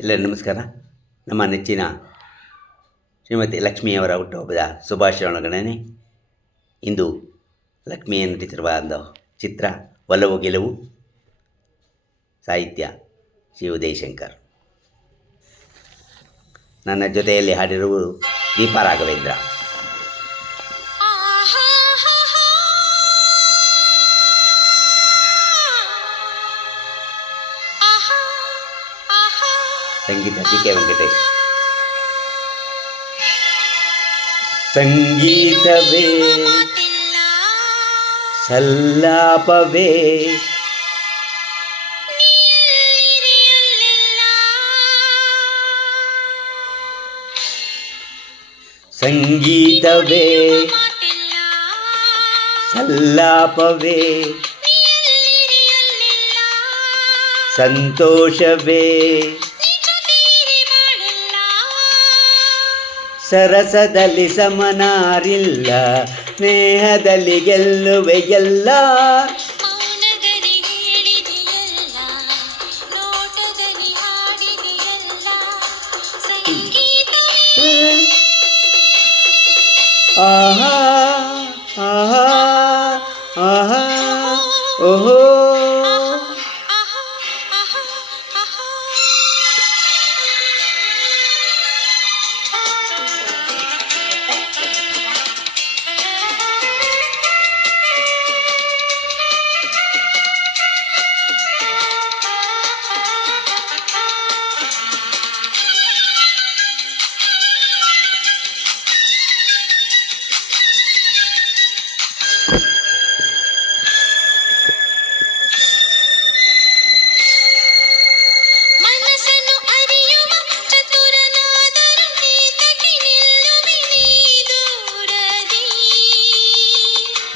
ಎಲ್ಲರಿಗೂ ನಮಸ್ಕಾರ. ನಮ್ಮ ನೆಚ್ಚಿನ ಶ್ರೀಮತಿ ಲಕ್ಷ್ಮಿಯವರ ಹುಟ್ಟುಹಬ್ಬದ ಶುಭಾಶಯಗಳೊಡನೆ ಇಂದು ಲಕ್ಷ್ಮಿಯನ್ನು ನಟಿಸಿರುವ ಒಂದು ಚಿತ್ರ ಒಲವು ಗೆಲುವು, ಸಾಹಿತ್ಯ ಶ್ರೀ ಉದಯಶಂಕರ್. ನನ್ನ ಜೊತೆಯಲ್ಲಿ ಹಾಡಿರುವುದು ದೀಪಾ ರಾಘವೇಂದ್ರ. ಸಂಗೀತ ಡಿ.ಕೆ. ವೆಂಕಟೇಶ್. ಸಂಗೀತವೇ ಸಲ್ಲಾಪವೇ ಸಂಗೀತವೇ ಸಲ್ಲಾಪವೇ ಸಂತೋಷವೇ ಸರಸದಲ್ಲಿ ಸಮನಾರಿಲ್ಲ, ಸ್ನೇಹದಲ್ಲಿ ಗೆಲ್ಲುವೆ ಎಲ್ಲ. ಆಹಾ ಆಹಾ ಆಹಾ ಓಹೋ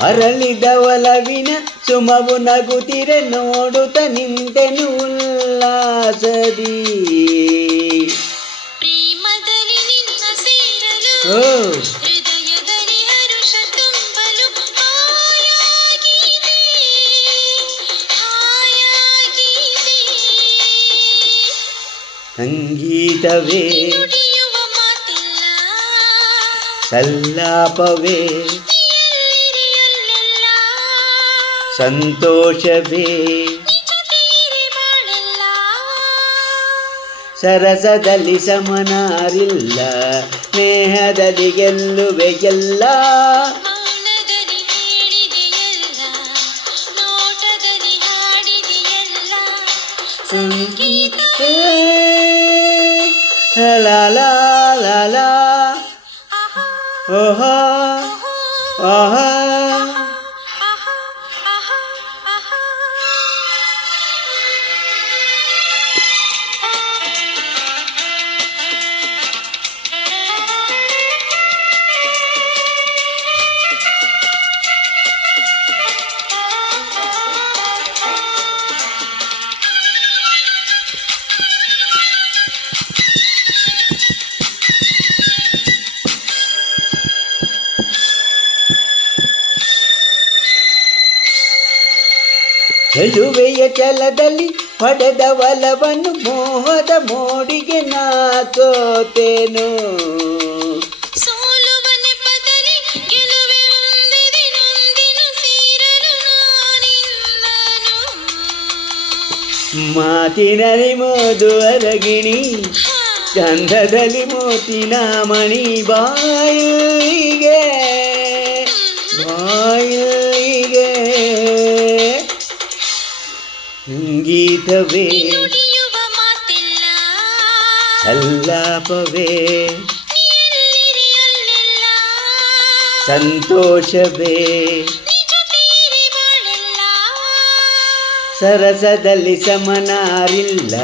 ಅರಳಿದ ಒಲವಿನ ಸುಮವು ನಗುತ್ತಿರೆ ನೋಡುತ್ತ ನಿಂತೆನು ಉಲ್ಲಾಸದಿ. ಪ್ರೇಮದಲ್ಲಿ ನಿನ್ನ ಸೇರಲು ಹೃದಯದಲ್ಲಿ ಹರುಷ ತುಂಬಲು ಹಾಯಾಗಿದೆ ಹಾಯಾಗಿದೆ. ಸಂಗೀತವೇ ನುಡಿಯುವ ಮಾತಿಲ್ಲ, ಸಲ್ಲಾಪವೇ ಸಂತೋಷವೇ ಸರಸದಲ್ಲಿ ಸಮನಾರಿಲ್ಲ, ಸ್ನೇಹದಲ್ಲಿ ಗೆಲ್ಲುವೆ ಎಲ್ಲ. ಮೌನದಲ್ಲಿ ಹೇಳಿದೆಯಲ್ಲ, ನೋಟದಲ್ಲಿ ಹಾಡಿದೆಯಲ್ಲ. ಸಂಗೀತ ಲಾ ಲಾ ಲಾ ಲಾ ಓಹೋ ಆಹಾ ಚೆಲುವೆಯ ಛಲದಲ್ಲಿ ಪಡೆದ ಒಲವನ್ನು ಮೋಹದ ಮೋಡಿಗೆ ನಾ ಸೋತೆನು. ಸೋಲುವ ನೆಪದಲ್ಲಿ ಗೆಲುವೆ ಹೊಂದಿದೆ, ನೊಂದಿನ ಸೇರಲು ನಾನಿಂದನು. ಮಾತಿನಲ್ಲಿ ಮೋದು ಅರಗಿಣಿ, ಚಂದದಲ್ಲಿ ಮೋತಿನ ಮಣಿ, ಬಾಯಿಗೆ ಬಾಯಿಗೆ ಸಂಗೀತವೇ ನುಡಿಯುವ ಮಾತಿಲ್ಲ, ಸಲ್ಲಾಪವೇ ನೀಲ್ಲಿರಿ ಅಲ್ಲೆಲ್ಲ. ಸಂತೋಷವೇ ನಿಜತೀರಿ ಬಾಳೆಲ್ಲ. ಸರಸದಲ್ಲಿ ಸಮನಾರಿಲ್ಲ,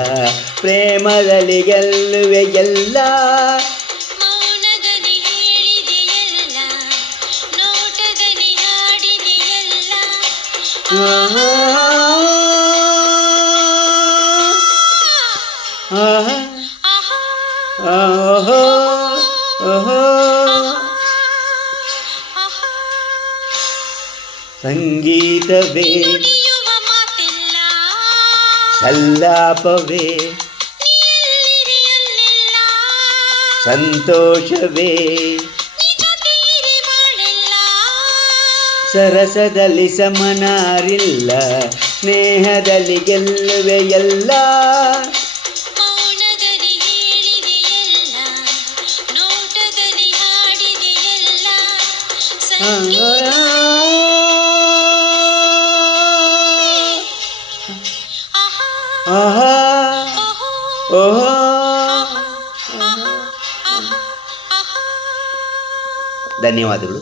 ಪ್ರೇಮದಲ್ಲಿ ಗೆಲ್ಲುವೆ ಎಲ್ಲ. ಮೌನದಲ್ಲಿ ಹೇಳಿದೆಯಲ್ಲ, ನೋಟದಲ್ಲಿ ಹಾಡಿದೆಯಲ್ಲ. ಆಹಾ ಆಹಾ ಆಹಾ ಓಹೋ ಓಹೋ ಆಹಾ. ಸಂಗೀತವೇ ನುಡಿಯುವ ಮಾತಿಲ್ಲ, ಸಲ್ಲಾಪವೇ ನೀಲ್ಲಿರಿ ಸಂತೋಷವೇ ನೀ ಜೊತೆಯಿರೆ ಬಾಳೆಲ್ಲ ಸರಸದಲ್ಲಿ ಸಮನಾರಿಲ್ಲ ಸ್ನೇಹದಲ್ಲಿ ಗೆಲ್ಲುವೆ ಎಲ್ಲ ಮೌನದಲ್ಲಿ ಹೇಳಿದೆಯಲ್ಲ ನೋಟದಲ್ಲಿ ಹಾಡಿದೆಯಲ್ಲ ಸಂಗೀತ ಆಹಾ ಆಹಾ ಓಹೋ ಓಹೋ ಆಹಾ ಆಹಾ ಆಹಾ ಧನ್ಯವಾದಗಳು.